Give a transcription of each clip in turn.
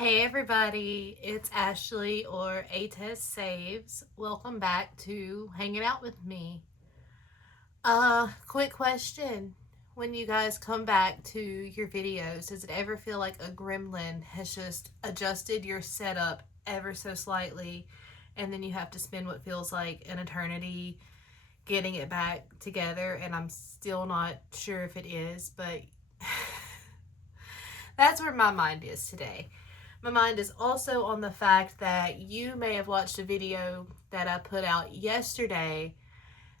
Hey everybody, it's Ashley or ATES Saves. Welcome back to Hanging Out with me. Quick question. When you guys come back to your videos, does it ever feel like a gremlin has just adjusted your setup ever so slightly and then you have to spend what feels like an eternity getting it back together? And I'm still not sure if it is, but that's where my mind is today. My mind is also on the fact that you may have watched a video that I put out yesterday.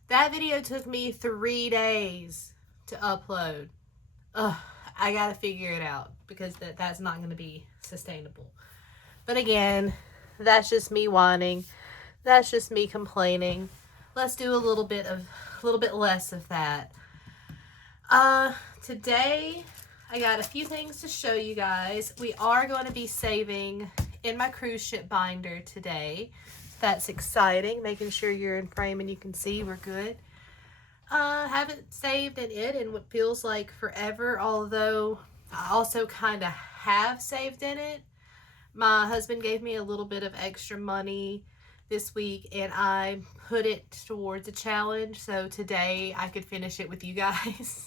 That video took me 3 days to upload. Ugh, I gotta figure it out because that's not gonna be sustainable. But again, that's just me whining. That's just me complaining. Let's do a little bit less of that. Today I got a few things to show you guys. We are going to be saving in my cruise ship binder today. That's exciting. Making sure you're in frame and you can see we're good. Haven't saved in it in what feels like forever, although I also kind of have saved in it. My husband gave me a little bit of extra money this week and I put it towards a challenge, so today I could finish it with you guys.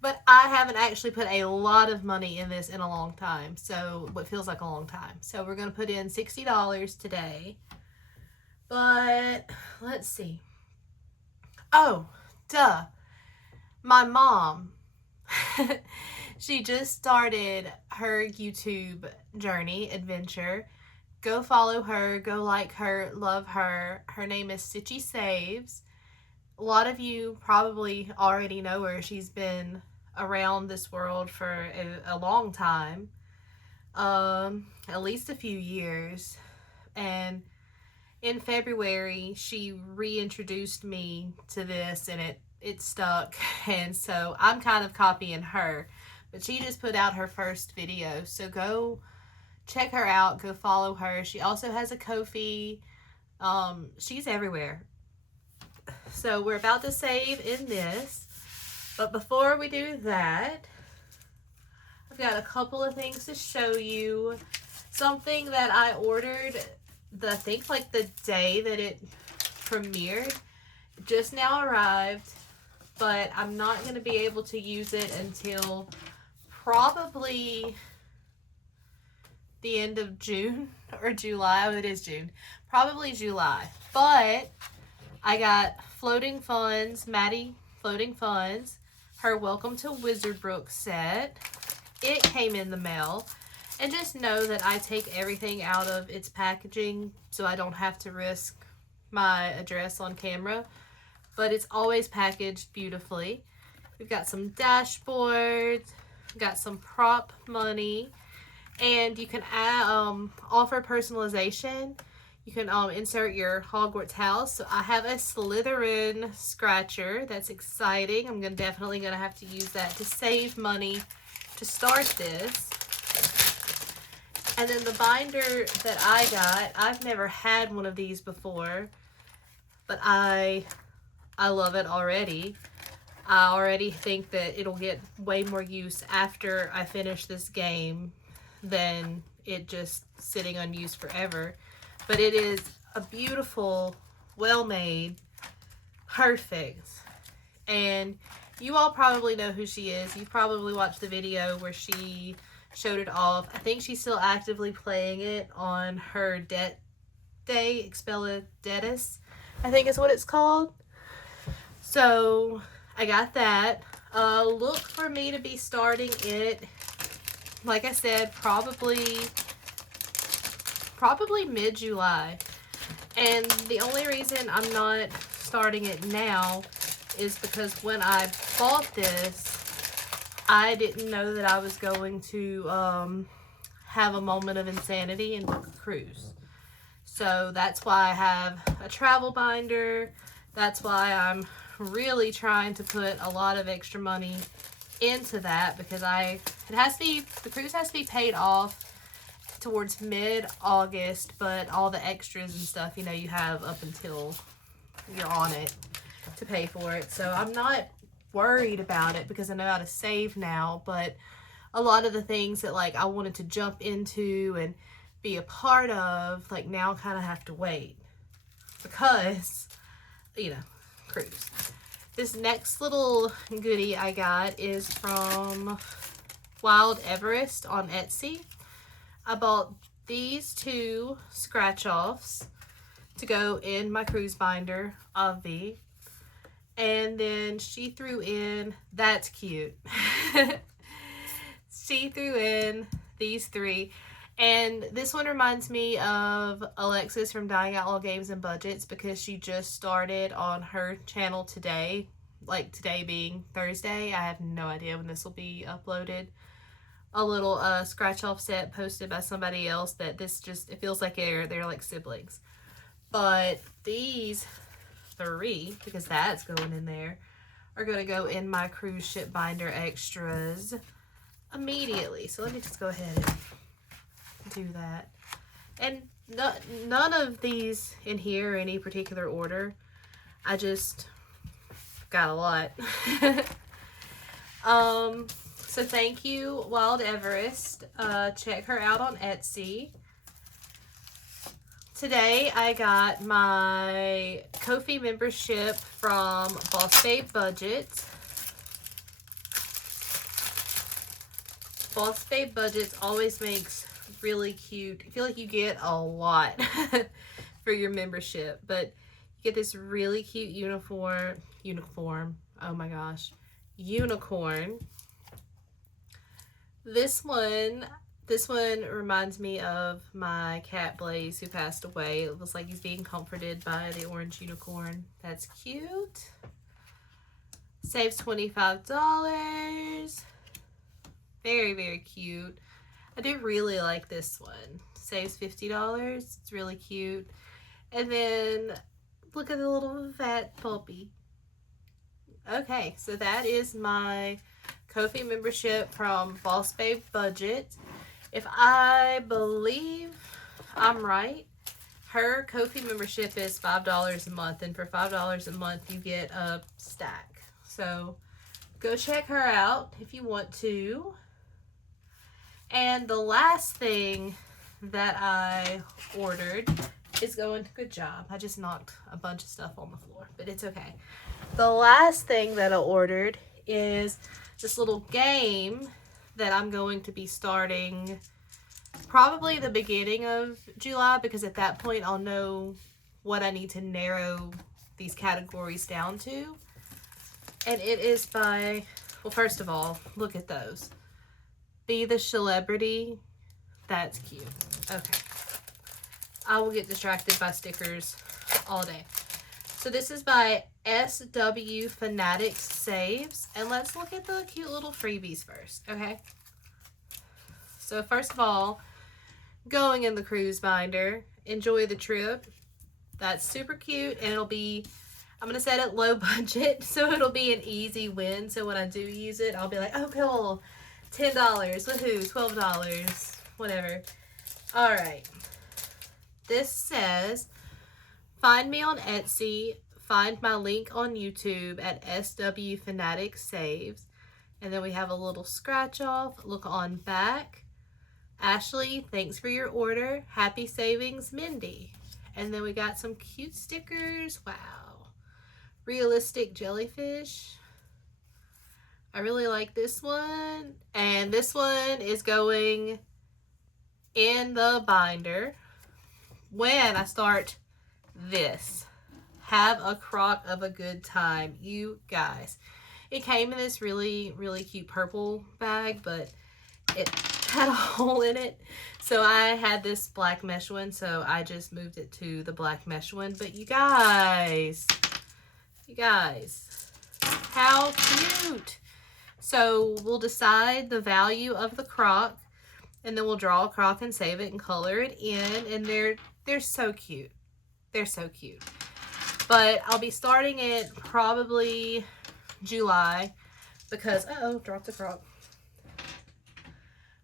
But I haven't actually put a lot of money in this in a long time. So what feels like a long time. So we're going to put in $60 today. But let's see. Oh, duh. My mom. She just started her YouTube journey, adventure. Go follow her. Go like her. Love her. Her name is Stitchy Saves. A lot of you probably already know her. She's been around this world for a long time, at least a few years. And in February, she reintroduced me to this, and it stuck. And so I'm kind of copying her, but she just put out her first video. So go check her out. Go follow her. She also has a Ko-fi. She's everywhere. So we're about to save in this. But before we do that, I've got a couple of things to show you. Something that I ordered, I think like the day that it premiered, just now arrived, but I'm not going to be able to use it until probably the end of June or July. Oh, it is June. Probably July. But I got Floating Funds, Maddie Floating Funds, her Welcome to Wizardbrook set. It came in the mail. And just know that I take everything out of its packaging so I don't have to risk my address on camera. But it's always packaged beautifully. We've got some dashboards, we've got some prop money, and you can offer personalization. You can insert your Hogwarts house. So I have a Slytherin scratcher. That's exciting. I'm definitely going to have to use that to save money to start this. And then the binder that I got, I've never had one of these before, but I love it already. I already think that it'll get way more use after I finish this game than it just sitting unused forever. But it is a beautiful, well-made, perfect. And you all probably know who she is. You probably watched the video where she showed it off. I think she's still actively playing it on her Day, Expelliarmus, I think is what it's called. So I got that. Look for me to be starting it, like I said, probably mid-July. And the only reason I'm not starting it now is because when I bought this, I didn't know that I was going to have a moment of insanity and book a cruise. So that's why I have a travel binder. That's why I'm really trying to put a lot of extra money into that, because the cruise has to be paid off towards mid-August, but all the extras and stuff, you have up until you're on it to pay for it. So I'm not worried about it because I know how to save now, but a lot of the things that like I wanted to jump into and be a part of, like now kind of have to wait because, you know, cruise. This next little goodie I got is from Wild Everest on Etsy. I bought these 2 scratch-offs to go in my cruise binder, Avi. And then she threw in, that's cute. She threw in these 3. And this one reminds me of Alexis from Dying Outlaw Games and Budgets because she just started on her channel today. Like today being Thursday. I have no idea when this will be uploaded. A little scratch off set posted by somebody else that this just, it feels like they're like siblings. But these 3, because that's going in there, are going to go in my cruise ship binder extras immediately. So let me just go ahead and do that. And none of these in here are any particular order. I just got a lot. So thank you, Wild Everest. Check her out on Etsy. Today I got my Ko-fi membership from Boss Babe Budgets. Boss Babe Budgets always makes really cute. I feel like you get a lot for your membership, but you get this really cute unicorn. Oh my gosh, unicorn. This one reminds me of my cat Blaze who passed away. It looks like he's being comforted by the orange unicorn. That's cute. Saves $25. Very, very cute. I do really like this one. Saves $50. It's really cute. And then look at the little fat puppy. Okay, so that is my Ko-fi membership from Boss Babe Budget. If I believe I'm right, her Ko-fi membership is $5 a month, and for $5 a month you get a stack. So go check her out if you want to. And the last thing that I ordered is going, good job. I just knocked a bunch of stuff on the floor, but it's okay. The last thing that I ordered is this little game that I'm going to be starting probably the beginning of July, because at that point I'll know what I need to narrow these categories down to. And it is by, well, first of all, look at those. Be the Celebrity. That's cute. Okay. I will get distracted by stickers all day. So this is by SW Fanatics Saves. And let's look at the cute little freebies first, okay? So first of all, going in the cruise binder, enjoy the trip. That's super cute, and it'll be, I'm going to set it low budget, so it'll be an easy win. So when I do use it, I'll be like, oh cool, $10, woohoo, $12, whatever. All right. This says, find me on Etsy, find my link on YouTube at SW Fanatics Saves. And then we have a little scratch off, look on back. Ashley, thanks for your order. Happy savings, Mindy. And then we got some cute stickers. Wow. Realistic jellyfish. I really like this one. And this one is going in the binder when I start this. Have a crock of a good time, you guys. It came in this really, really cute purple bag, but it had a hole in it. So I had this black mesh one, so I just moved it to the black mesh one. But you guys, how cute. So we'll decide the value of the crock, and then we'll draw a crock and save it and color it in. And they're so cute. They're so cute. But I'll be starting it probably July because, uh-oh, dropped the crock.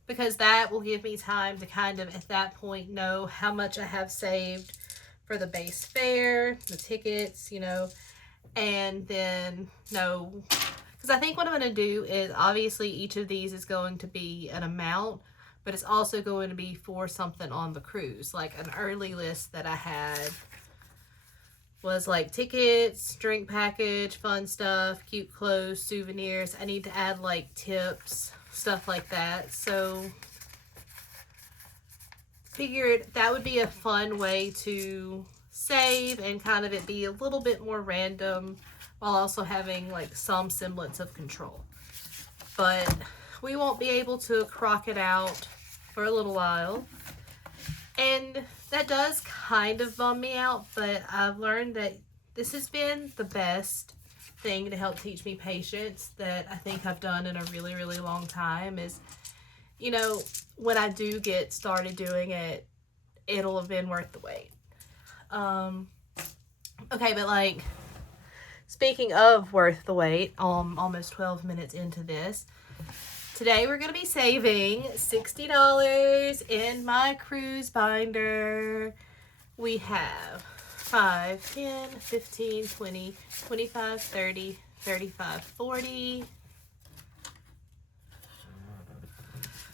Because that will give me time to kind of, at that point, know how much I have saved for the base fare, the tickets, you know, and then know Because I think what I'm going to do is, obviously each of these is going to be an amount, but it's also going to be for something on the cruise. Like an early list that I had was like tickets, drink package, fun stuff, cute clothes, souvenirs. I need to add like tips, stuff like that. So figured that would be a fun way to save and kind of it be a little bit more random while also having like some semblance of control. But we won't be able to crock it out for a little while. And that does kind of bum me out, but I've learned that this has been the best thing to help teach me patience that I think I've done in a really, really long time. Is, you know, when I do get started doing it, it'll have been worth the wait. Okay, but like, speaking of worth the wait, almost 12 minutes into this, today we're going to be saving $60 in my cruise binder. We have 5, 10, 15, 20, 25, 30, 35, 40,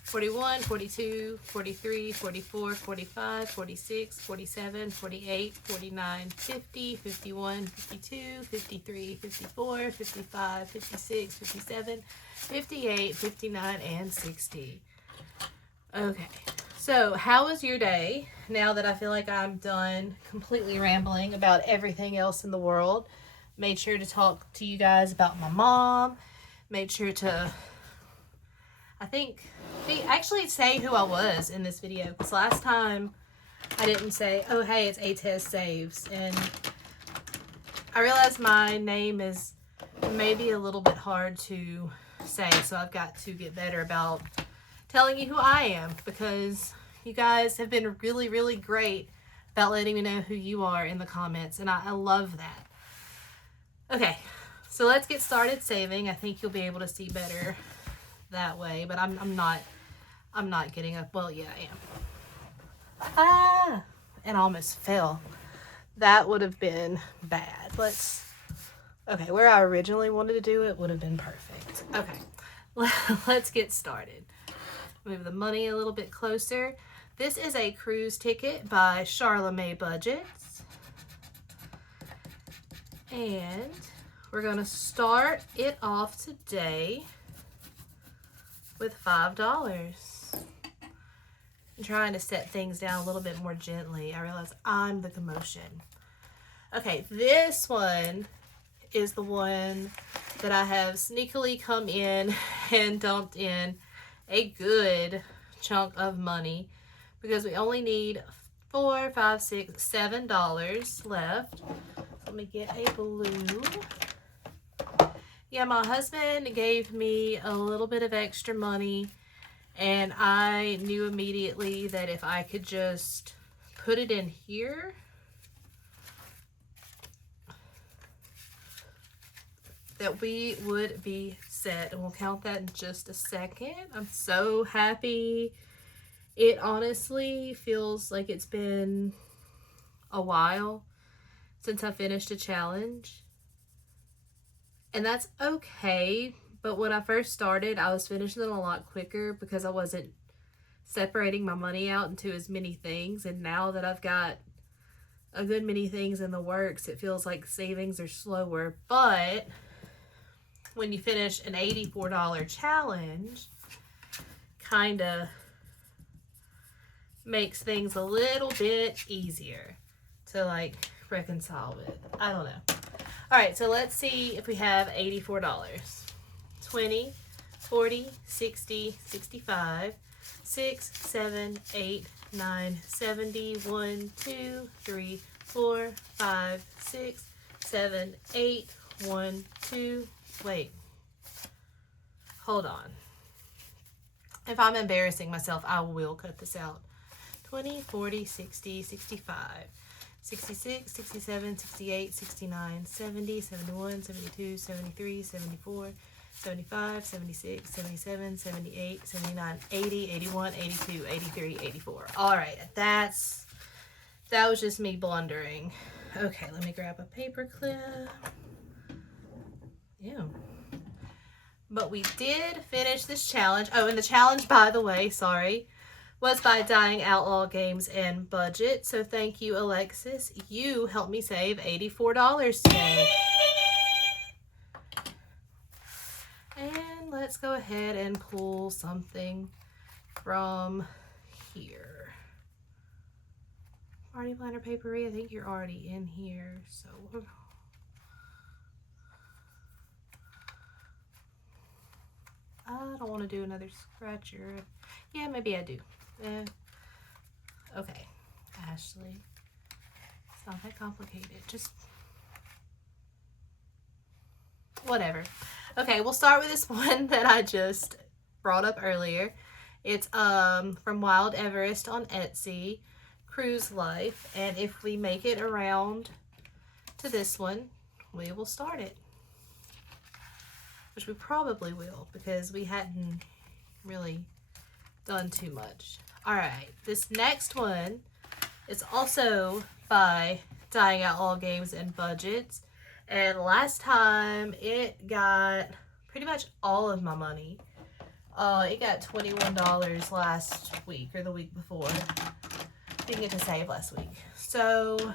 41, 42, 43, 44, 45, 46, 47, 48, 49, 50, 51, 52, 53, 54, 55, 56, 57, 58, 59, and 60. Okay, so how was your day? Now that I feel like I'm done completely rambling about everything else in the world, made sure to talk to you guys about my mom, made sure to, I think, actually say who I was in this video, because last time I didn't say, oh hey, it's A-Tez Saves, and I realized my name is maybe a little bit hard to say, so I've got to get better about telling you who I am, because you guys have been really, really great about letting me know who you are in the comments, and I love that. Okay, so let's get started saving. I think you'll be able to see better that way, but I'm not getting up. Well, yeah, I am. And I almost fell. That would have been bad. Okay, where I originally wanted to do it would have been perfect. Okay, let's get started. Move the money a little bit closer. This is a cruise ticket by Charlemagne Budgets. And we're going to start it off today with $5. I'm trying to set things down a little bit more gently. I realize I'm the commotion. Okay, this one is the one that I have sneakily come in and dumped in a good chunk of money, because we only need $4, $5, $6, $7 left. Let me get a blue. Yeah, my husband gave me a little bit of extra money, and I knew immediately that if I could just put it in here, that we would be set. And we'll count that in just a second. I'm so happy. It honestly feels like it's been a while since I finished a challenge. And that's okay, but when I first started, I was finishing them a lot quicker because I wasn't separating my money out into as many things. And now that I've got a good many things in the works, it feels like savings are slower. But when you finish an $84 challenge, kind of makes things a little bit easier to like reconcile with. I don't know. All right, so let's see if we have $84. 20, 40, 60, 65, 6, 7, 8, 9, 70, 1, 2, 3, 4, 5, 6, 7, 8, 1, 2, wait. Hold on. If I'm embarrassing myself, I will cut this out. 20, 40, 60, 65. 66, 67, 68, 69, 70, 71, 72, 73, 74, 75, 76, 77, 78, 79, 80, 81, 82, 83, 84. All right, that was just me blundering. Okay, let me grab a paper clip. Ew. But we did finish this challenge. Oh, and the challenge, by the way, sorry, was by Dying Outlaw Games and Budget. So thank you, Alexis. You helped me save $84 today. And let's go ahead and pull something from here. Party planner papery, I think you're already in here. So I don't want to do another scratcher. Yeah, maybe I do. Okay, Ashley. It's not that complicated. Just whatever. Okay, we'll start with this one that I just brought up earlier. It's from Wild Everest on Etsy, Cruise Life. And if we make it around to this one, we will start it. Which we probably will, because we hadn't really done too much. Alright, this next one is also by Dying Outlaw Games and Budgets. And last time it got pretty much all of my money. It got $21 last week or the week before. Didn't get to save last week. So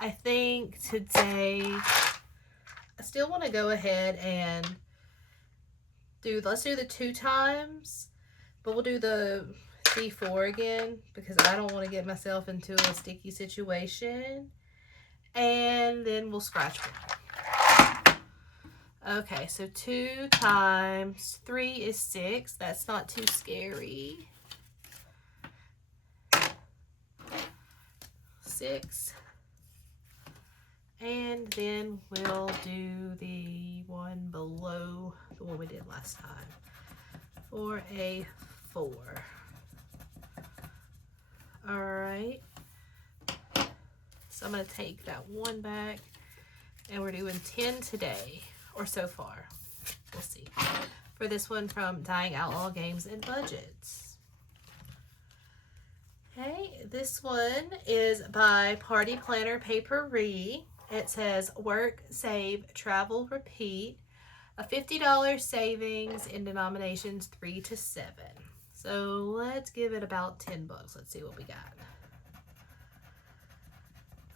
I think today I still want to go ahead and let's do the 2 times, but we'll do the D4 again because I don't want to get myself into a sticky situation. And then we'll scratch one. Okay, so 2 times 3 is 6. That's not too scary. 6. And then we'll do the one below the one we did last time for a 4. All right. So I'm going to take that 1 back, and we're doing 10 today, or so far. We'll see. For this one from Dying Outlaw Games and Budgets. Okay, this one is by Party Planner Papery. It says work, save, travel, repeat. A $50 savings in denominations 3 to 7. So let's give it about 10 bucks. Let's see what we got.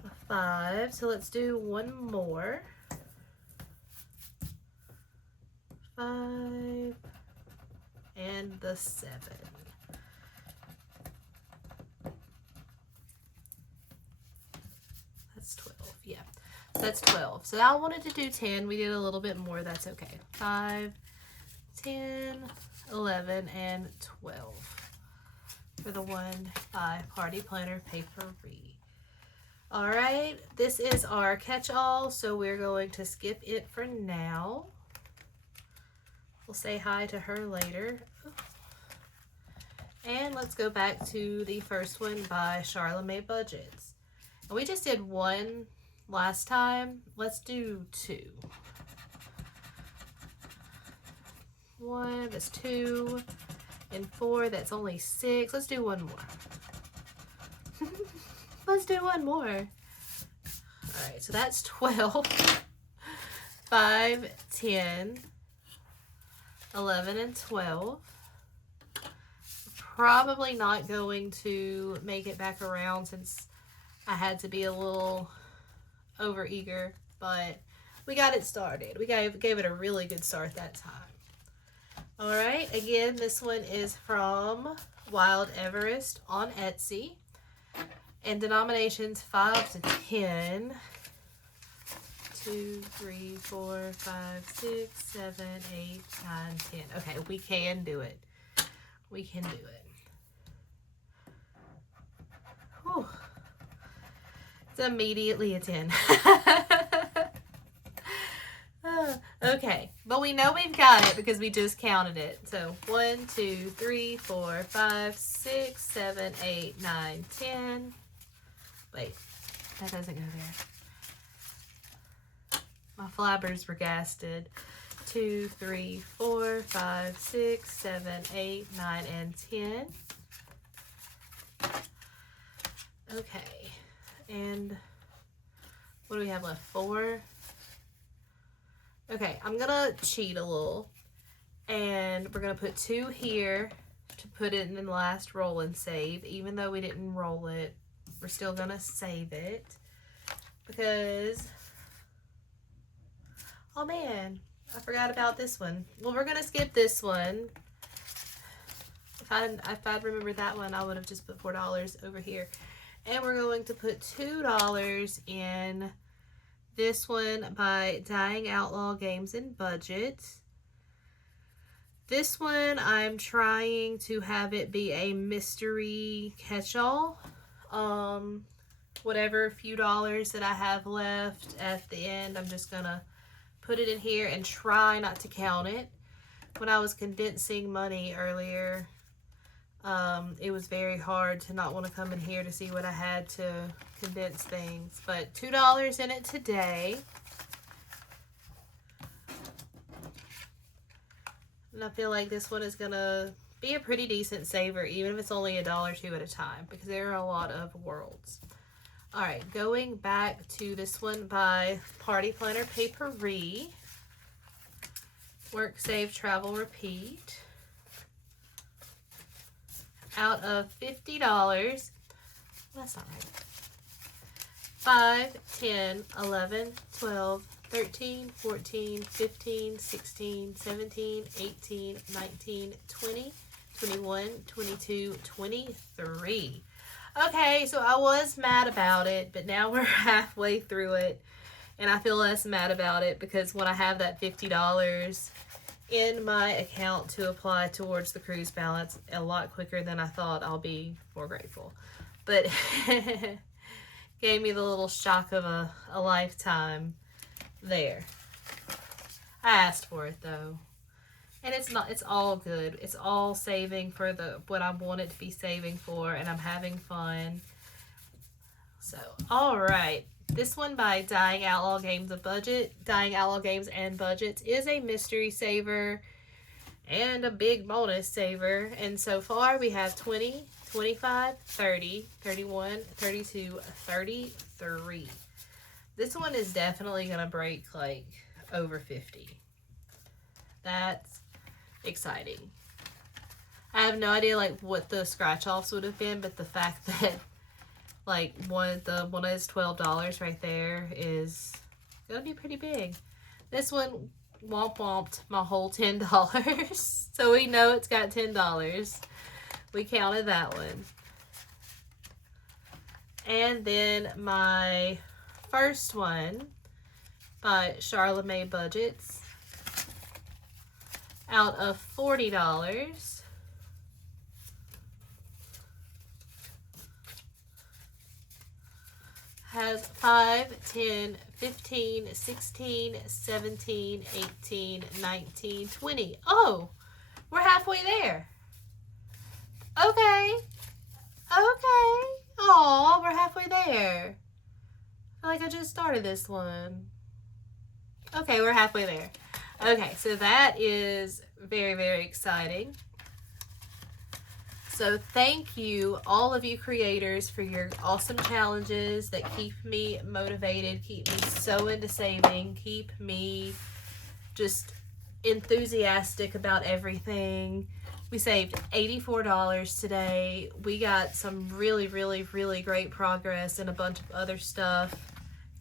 A 5. So let's do one more. 5 and the 7. That's 12. Yeah. So that's 12. So I wanted to do 10. We did a little bit more. That's okay. 5, 10, 11, and 12 for the one by Party Planner Papery. All right. This is our catch-all, so we're going to skip it for now. We'll say hi to her later. And let's go back to the first one by Charlemagne Budgets. And we just did 1 last time. Let's do 2. 1, that's 2. And 4, that's only 6. Let's do one more. Let's do one more. All right, so that's 12. 5, 10, 11, and 12. Probably not going to make it back around since I had to be a little overeager, but we got it started. We gave it a really good start that time. All right, again, this one is from Wild Everest on Etsy, and denominations 5 to 10. 2, 3, 4, 5, 6, 7, 8, 9, 10. Okay, we can do it. We can do it. Whew. It's immediately a 10. Okay, but we know we've got it because we just counted it. So 1, 2, 3, 4, 5, 6, 7, 8, 9, 10. Wait, that doesn't go there. My flabbers were gasted. 2, 3, 4, 5, 6, 7, 8, 9, and 10. Okay, and what do we have left? 4. Okay, I'm gonna cheat a little And we're going to put 2 here to put it in the last roll and save. Even though we didn't roll it, we're still going to save it. Because, oh man, I forgot about this one. Well, we're going to skip this one. If I'd remembered that one, I would have just put $4 over here. And we're going to put $2 in this one by Dying Outlaw Games and Budget. This one, I'm trying to have it be a mystery catch-all. Whatever few dollars that I have left at the end, I'm just going to put it in here and try not to count it. When I was condensing money earlier, it was very hard to not want to come in here to see what I had to condense things. But $2 in it today. And I feel like this one is going to be a pretty decent saver, even if it's only $1 or $2 at a time, because there are a lot of worlds. All right, going back to this one by Party Planner Paperie. Work, save, travel, repeat. Out of $50, well, that's not right. 5, 10, 11, 12, 13, 14, 15, 16, 17, 18, 19, 20, 21, 22, 23. Okay, so I was mad about it, but now we're halfway through it, and I feel less mad about it because when I have that $50 in my account to apply towards the cruise balance a lot quicker than I thought, I'll be more grateful. But gave me the little shock of a lifetime there. I asked for it though. And it's all good. It's all saving for what I want it to be saving for, and I'm having fun. So, all right. This one by Dying Outlaw Games and Budgets is a mystery saver and a big bonus saver. And so far we have 20, 25, 30, 31, 32, 33. This one is definitely going to break like over 50. That's exciting. I have no idea like what the scratch offs would have been, but the fact that like one is $12 right there is gonna be pretty big. This one womped my whole $10. So we know it's got $10. We counted that one. And then my first one by Charlemagne Budgets, out of $40, has 5, 10, 15, 16, 17, 18, 19, 20. Oh, we're halfway there. Okay. Oh, we're halfway there. I feel like I just started this one. Okay, we're halfway there. Okay, so that is very, very exciting. So thank you, all of you creators, for your awesome challenges that keep me motivated, keep me so into saving, keep me just enthusiastic about everything. We saved $84 today. We got some really, really, really great progress and a bunch of other stuff.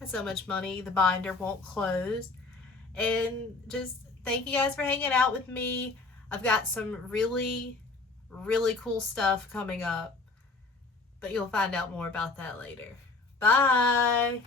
And so much money, the binder won't close. And just thank you guys for hanging out with me. I've got some really, really cool stuff coming up, but you'll find out more about that later. Bye.